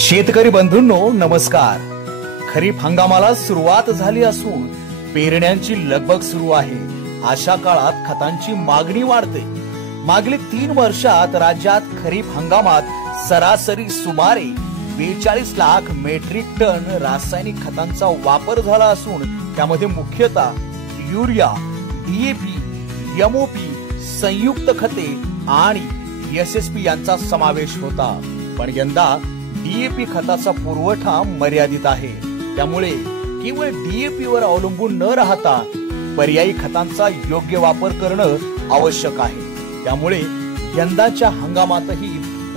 शेतकरी बंधूंनो नमस्कार। खरीप हंगामाला सुरुवात झाली असून पेरण्यांची लगबग सुरू आहे। अशा काळात खतांची मागणी वाढते। मागील 3 वर्षात राज्यात खरीप हंगामात सरासरी सुमारे 42 लाख मेट्रिक टन रासायनिक खतांचा वापर झाला असून त्यामध्ये मुख्यतः युरिया, डीएपी, एमओपी, संयुक्त खते आणि एसएसपी यांचा समावेश होता। पण यंदा डीएपी खताचा पुरवठा मर्यादित आहे। त्यामुळे केवळ डीएपी वर अवलंबून न राहता पर्यायी खतांचा योग्य वापर करणं आवश्यक आहे। त्यामुळे यंदाच्या हंगामातही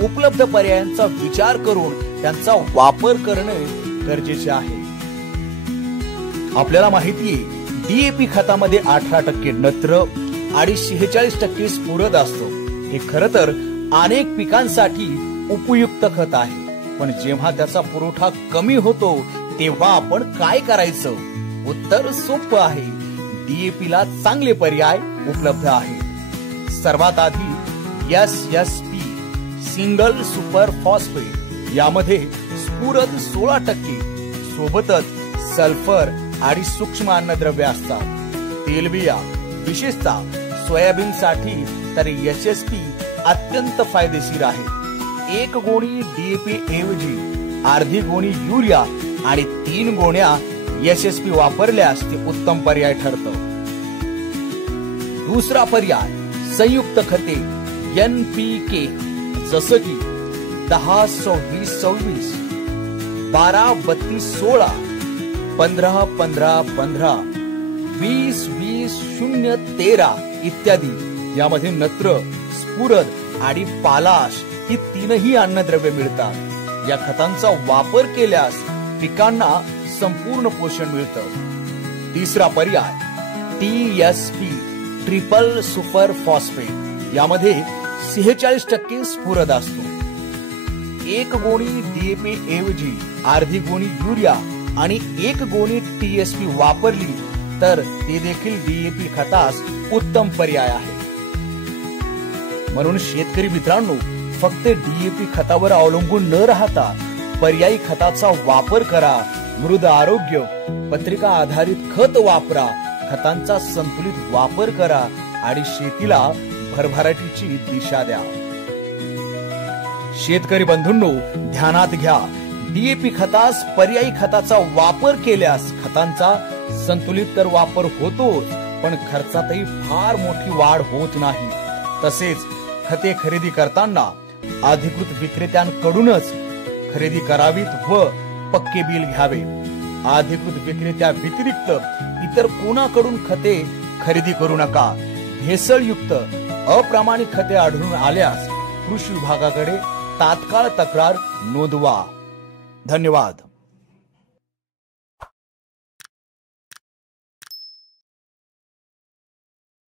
उपलब्ध पर्यायांचा विचार करून त्यांचा वापर करणे गरजेचे आहे। आपल्याला माहिती आहे डीएपी खतामध्ये 18% नत्र आणि 46% स्फुरद असतो। हे खरं तर अनेक पिकांसाठी उपयुक्त खत आहे, पण जेव्हा त्याचा पुरवठा कमी होतो तेव्हा आपण काय करायचं? उत्तर सोपं आहे। डीएपी ला चांगले पर्याय उपलब्ध आहेत। सर्वात आधी एसएसपी सिंगल सुपर फॉस्फेट, यामध्ये स्फुरद 16%, सोबतच सल्फर आणि सूक्ष्म अन्नद्रव्य असतात। तेलबिया विशेषतः सोयाबीन साठी तर एसएसपी अत्यंत फायदेशीर आहे। 1 गोणी डीएपी ऐवजी अर्धी गोणी युरिया आणि 3 गोण्या एसएसपी वापरल्यास ते उत्तम पर्याय ठरतो। दुसरा पर्याय संयुक्त खते एनपीके, जसं की 10-26-26, 12-32-16, 15-15-15, 20-20-0-13 इत्यादी। यामध्ये नत्र, स्फुरद आणि पालाश ही 3ही अन्नद्रव्ये मिळतात। या खतांचा वापर केल्यास पिकांना संपूर्ण पोषण मिळतं। तिसरा पर्याय टीएसपी ट्रिपल सुपर फॉस्फेट, यामध्ये 46% स्फुरद असतो। 1 गोणी डीएपी ऐवजी अर्धी गोणी युरिया आणि 1 गोणी टीएसपी वापरली तर ते देखील डीएपी खतास उत्तम पर्याय आहे। म्हणून शेतकरी मित्रांनो, फक्त डीएपी खतावर अवलंबून न राहता पर्यायी खताचा वापर करा। मृद आरोग्य पत्रिका आधारित खत वापरा, खतांचा संतुलित वापर करा आणि शेतीला भरभराटीची दिशा द्या। शेतकरी बंधूंनो ध्यानात घ्या, डीएपी खतास पर्यायी खताचा वापर केल्यास खतांचा संतुलित तर वापर होतोच, पण खर्चातही फार मोठी वाढ होत नाही। तसेच खते खरेदी करताना अधिकृत विक्रेत्यांकडूनच खरेदी करावीत व पक्के बिल घ्यावे। अधिकृत विक्रेत्या व्यतिरिक्त इतर कोणाकडून खते खरेदी करू नका। भेसळयुक्त अप्रामाणिक खते आढळून आल्यास कृषी विभागाकडे तात्काळ तक्रार नोंदवा। धन्यवाद।